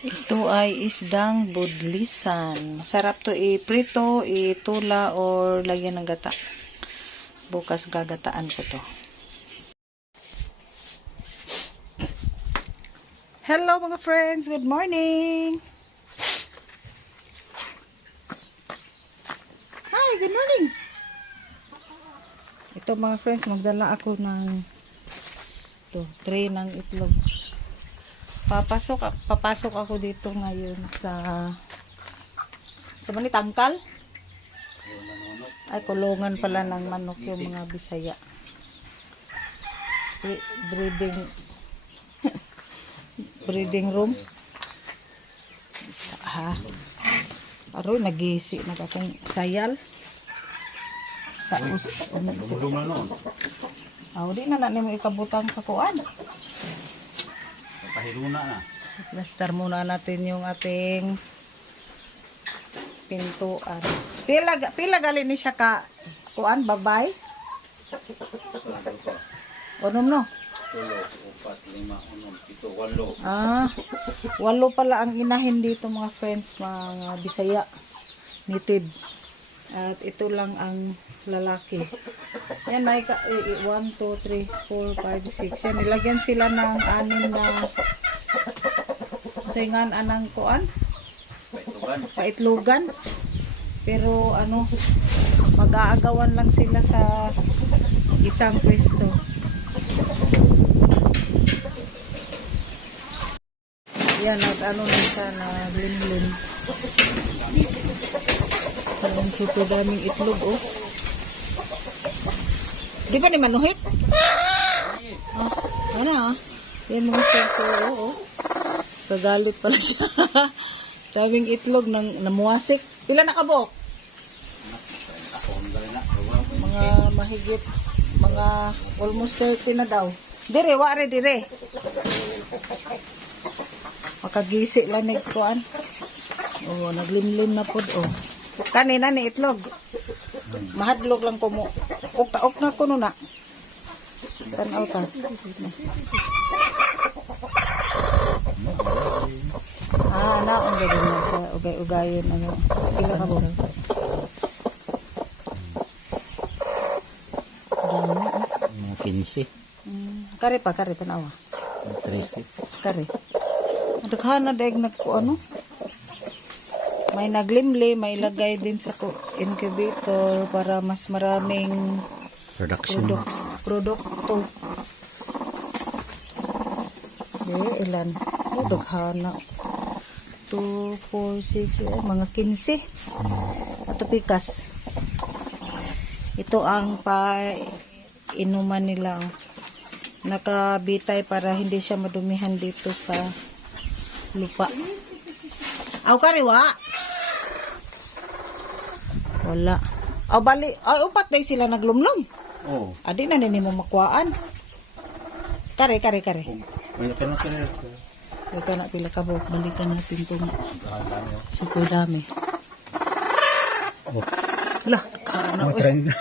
Ito ay isdang budlisan. Sarap to i-prito, itula, or lagyan ng gata. Bukas gagataan ko to. Hello mga friends! Good morning! Hi! Good morning! Ito mga friends, magdala ako ng tray ng itlog. Papasok ako dito ngayon sa tangkal? Ay, kulungan pala ng manok yung mga Bisaya. Breeding room. Aroy, nagisi na akong sayal. Tapos, di na mo ikabutang sa kuan. Pahiruna na. Plaster muna natin yung ating pintuan. Pila gali ni siya ka kuan babay? Unom no? 3, 4, 5, 6, 7, 8. 8 pala ang inahin dito mga friends, mga Bisaya native. At ito lang ang lalaki. Yan ay 1, 2, 3, 4, 5, 6. Yan, nilagyan sila ng 6 na saingan anang kuan. Paitlugan. Pero mag-aagawan lang sila sa isang pwesto. Yan, at na siya na limlim. Ayan, super daming itlog, oh. Di ba ni manuhit? Yan mga friends, oh. Kagalit pala siya. Daming itlog ng namuwasik. Pila na kabok? Mga mahigit, mga almost 30 na daw. Dire, wari dire. Makagisi lang ni kuan. Oh, naglimlim na pod, oh. Kanina ni itlog. Mahadlok lang ko mo. Ok nga ko na. Tanaw ta. Naon gud na sa ugay-ugayon pila ka buhay. Mga 15. Kare tanaw. 13. Kare. Daghan na daig nagko may naglimli, may ilagay din sa incubator para mas maraming produkto. Ilan? Daghana. 2, 4, 6, mga 15. Ato pikas. Ito ang inuman nila. Nakabitay para hindi siya madumihan dito sa lupa. Aw kariwa. Wala. Bali. Upat na sila naglumlum. Oo. Adi na mo makuhaan. Kare. May kaya. Huwag ka na pila ka buhok. Balikan na pinto mo. Super dami. Lah. Trend.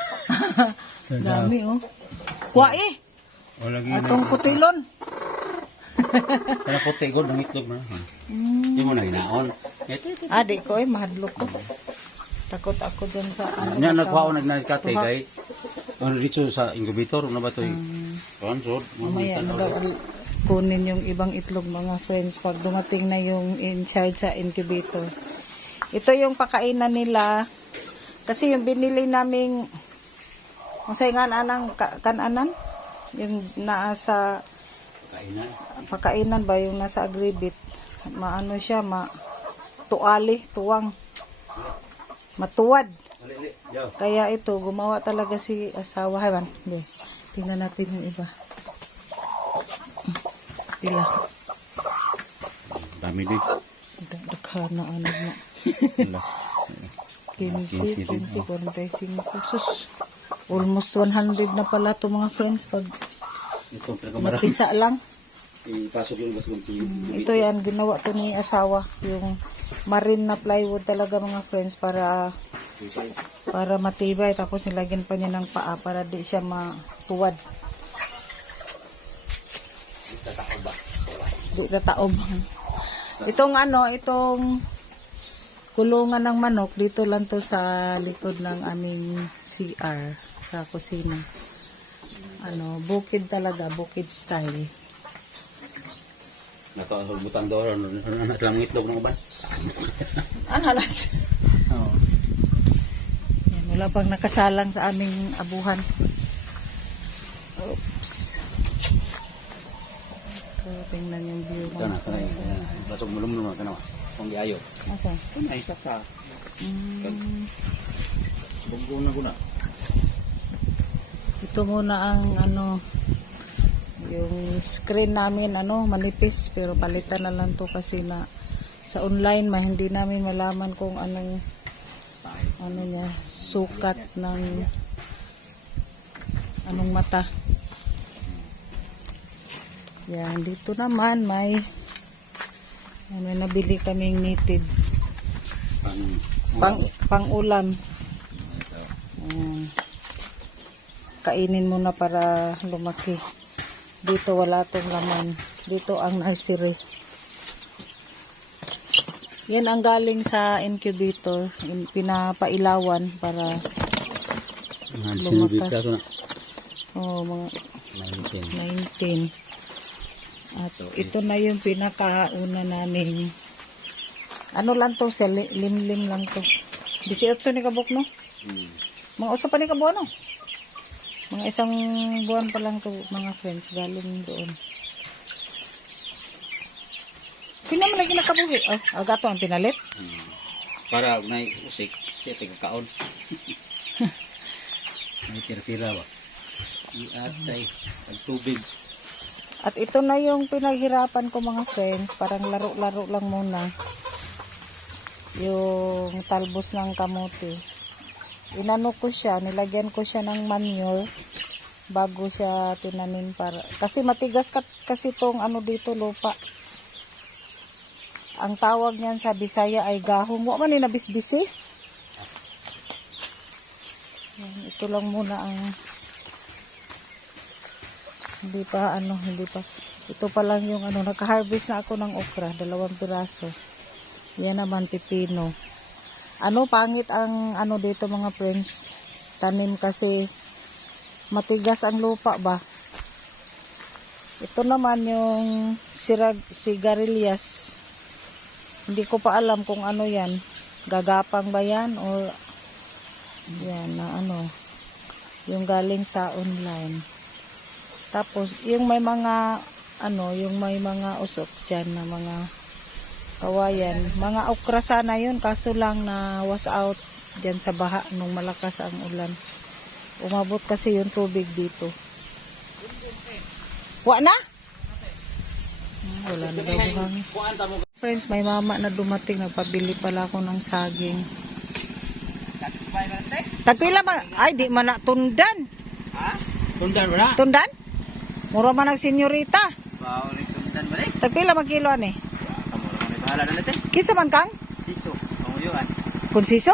Dami, oh. Kuha atong kutilon. Kaya puti ko, ng itlog na. Hindi mo na hinaon. Adik ko mahadlok ko. Takot ako dyan sa Yan, nagpao nagkate kay dito sa incubator. Ano ba ito? Mamaya, kunin yung ibang itlog mga friends pag dumating na yung in charge sa incubator. Ito yung pakainan nila. Kasi yung binili naming masayngan anang kananan. Yung nasa pakainan ba yung nasa agribit. Maano siya, tuwang. Matuwad. Kaya ito, gumawa talaga si asawa. Hayman, tingnan natin yung iba. Pila. Dami din. Daghana na. 15, 45 sus. Almost 100 na pala to mga friends pag napisa lang. Ito yan, ginawa to ni asawa. Yung marine na plywood talaga mga friends para matibay. Tapos nilagyan pa niya ng paa para di siya matuwad. Di tataob. Itong itong kulungan ng manok, dito lang to sa likod ng aming CR, sa kusina. Bukid talaga, bukid style. Nakahulbutan doon, ano sila mga itlog ng uban? Halas. Oo. Yan, wala pang nakasalang sa aming abuhan. Oops. So, tingnan yung view. Ito na, ito na. Basog mulum-mulum na naman. Kung iayo. Asa? Ito na, isa ka. Buggo na ko na. Ito muna ang yung screen namin manipis, pero palitan na lang to kasi na sa online hindi namin malaman kung anong niya sukat ng anong mata. Yan, dito naman may nabili kaming native pang ulam. Ayan. Kainin muna para lumaki. Dito wala tong laman. Dito ang nursery. Yan ang galing sa incubator. Pinapailawan para lumakas. Mga 19. At ito na yung pinakauna namin. Lang to, limlim lang to. 18 ni kabuk, no? Mga usa pa ni kabuan, no? Mga isang buwan pa lang to, mga friends, galing doon. Pinaman lagi nakabuhi. Agato ang pinalit. Para may usik, siya tigakaon. May tira-tira ba? Iatay, tubig. At ito na yung pinaghirapan ko, mga friends. Parang laro-laro lang muna. Yung talbos ng kamote. Inano ko siya, nilagyan ko siya ng manure bago siya tinanim kasi matigas kasi tong dito lupa. Ang tawag niyan sa Bisaya ay gahong. Wa man ni nabisbisi. Ito lang muna ang hindi pa. Ito pa lang yung naka-harvest na ako ng okra, 2 piraso. Yan naman pipino. Pangit ang dito, mga friends. Tanim kasi matigas ang lupa ba. Ito naman yung sigarilyas. Hindi ko pa alam kung ano yan. Gagapang ba yan or yan na yung galing sa online. Tapos yung may mga usok dyan na mga kawayan. Mga okra sana yun, kaso lang na was out dyan sa baha nung malakas ang ulan. Umabot kasi yung tubig dito. Wa na? Wala na daw buhangin. Friends, may mama na dumating. Nagpabili pala ako ng saging. Tagpila ba? Ay, di man na tundan. Ha? Tundan ba na? Tundan? Mura man ang senyorita. Wow, tundan ba na? Tagpila magkilo ni? Bahala na natin. Kinsa man kang? Siso, ang uyuan. Kun siso?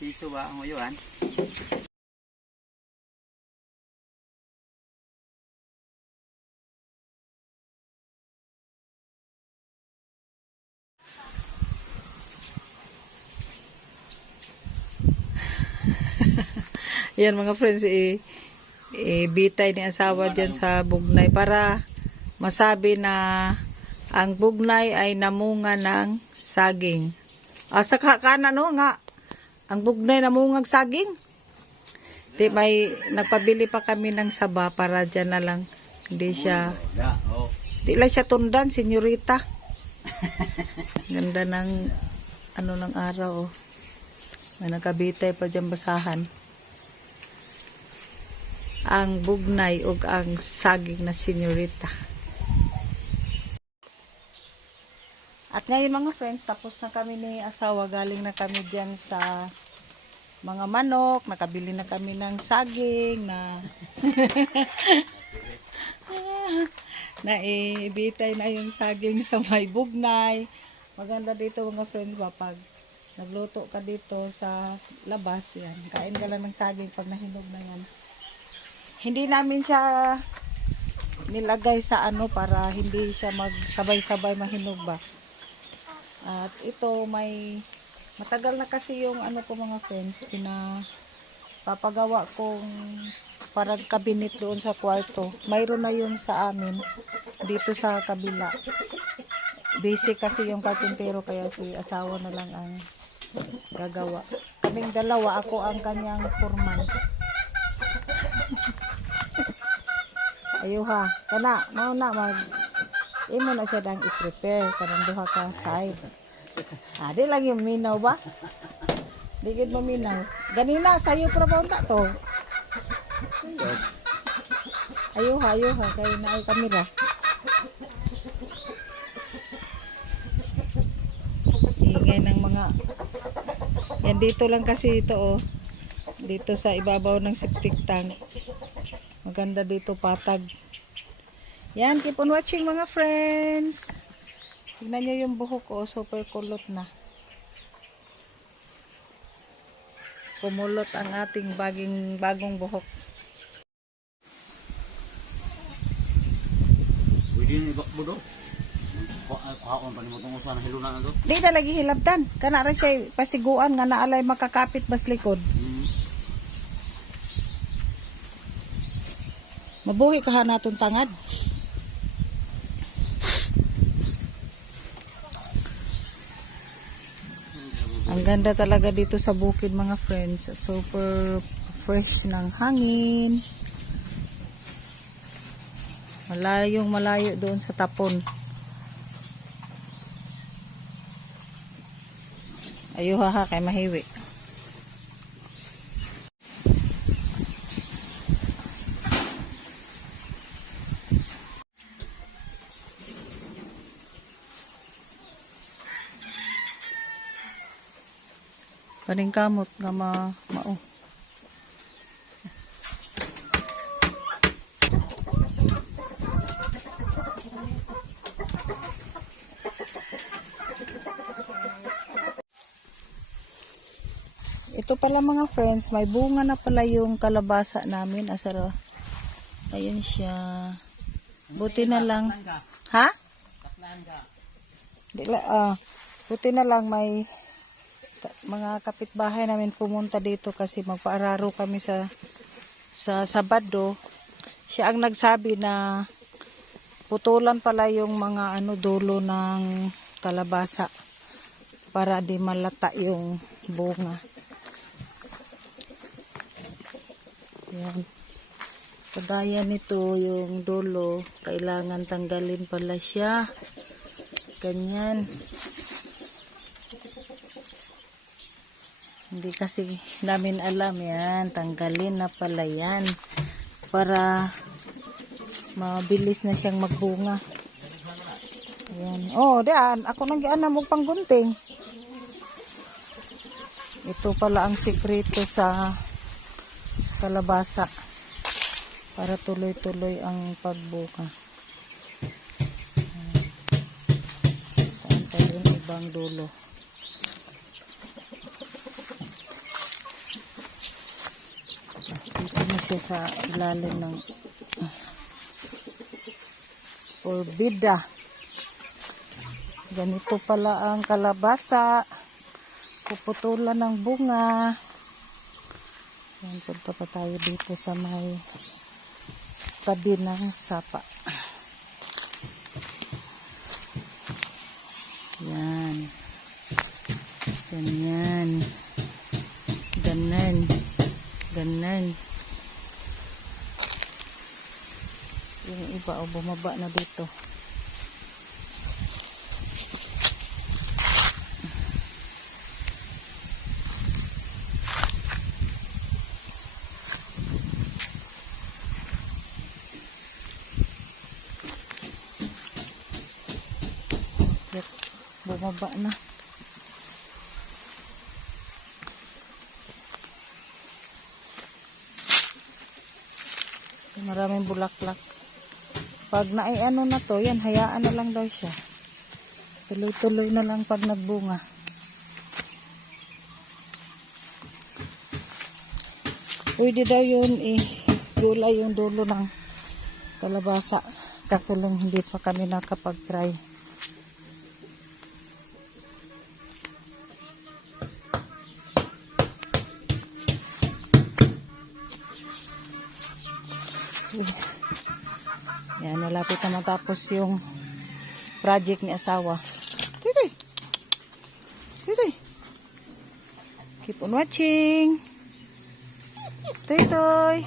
Siso ba ang uyuan? Yan mga friends, bitay ni asawa dyan sa bugnay para masabi na ang bugnay ay namunga ng saging. Sa kanan nga, ang bugnay namungag saging. Di may nagpabili pa kami ng saba para dyan na lang. Hindi siya, di lang siya tundan, senyorita. Ganda ng ng araw. May nagkabitay pa dyan basahan. Ang bugnay ug ang saging na senyorita. At ngayon mga friends, tapos na kami ni asawa, galing na kami dyan sa mga manok, nakabili na kami ng saging na naibitay na yung saging sa may bugnay. Maganda dito mga friends ba, pag nagluto ka dito sa labas, yan, kain ka lang ng saging pag nahinog na yan. Hindi namin siya nilagay sa para hindi siya magsabay-sabay mahinog ba. At ito may matagal na kasi yung ano ko mga friends, papagawa kong parang cabinet doon sa kwarto. Mayroon na yun sa amin dito sa kabila. Busy kasi yung karpintero kaya si asawa na lang ang gagawa. Kaming dalawa, ako ang kanyang foreman. Ayuha, kana, mauna imo na siya dang i-prepare kanang duha ka side. Di lang yung minaw ba? Di gid mo minaw. Ganina sayo pra punta to. Ayuha kay naay kamera. Ingay ng mga yan dito lang kasi ito oh. Dito sa ibabaw ng septic tank. Maganda dito patag. Yan, keep on watching mga friends. Tignan nyo yung buhok ko, super kulot na. Kumulot ang ating bagong buhok. Pwede na ibakbo do. Kuhaon pa ni mo itong usahan na hilunan na do. Di na lagi hilabdan. Kana rin siya pasiguan nga naalay makakapit bas likod. Mabuhi ka naton tangad. Ang ganda talaga dito sa bukid mga friends. Super fresh ng hangin. Malayo doon sa tapon. Ayuha kay mahiwi. Kaning kamot nga mao. Ito pala mga friends, may bunga na pala yung kalabasa namin. Asara. Ayun siya. Buti na lang. Ha? Buti na lang may mga kapitbahay namin pumunta dito kasi magpaararo kami sa Sabado. Siya ang nagsabi na putulan pala yung mga dulo ng kalabasa para di malata yung bunga. Yan. Kagaya nito yung dulo, kailangan tanggalin pala siya. Ganyan. Hindi kasi namin alam yan. Tanggalin na pala yan. Para mabilis na siyang magbunga. Ayan. Oh, diyan. Ako nang gianam og panggunting. Ito pala ang sikreto sa kalabasa. Para tuloy-tuloy ang pagbunga. Saan pa yung ibang dulo? Dito na siya sa ilalim ng orbida. Ganito pala ang kalabasa. Puputulan ng bunga. Yan, punta pa tayo dito sa may tabi ng sapa. Yan. Ganyan. Ganan. Ganan. Yung iba bumaba na dito. Bumaba na. Maraming bulaklak. Pag naiano na to, yan, hayaan na lang daw siya. Tuloy-tuloy na lang pag nagbunga. Pwede daw yun gulay yung dulo ng kalabasa. Kaso lang hindi pa kami nakapag-try. Yan, malapit na matapos yung project ni asawa. Titoy! Titoy! Keep on watching! Titoy!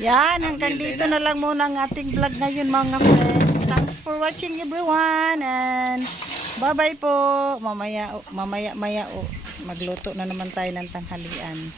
Yan, hanggang dito na lang muna ang ating vlog ngayon mga friends. Thanks for watching everyone and bye-bye po. Mamaya magluto na naman tayo ng tanghalian.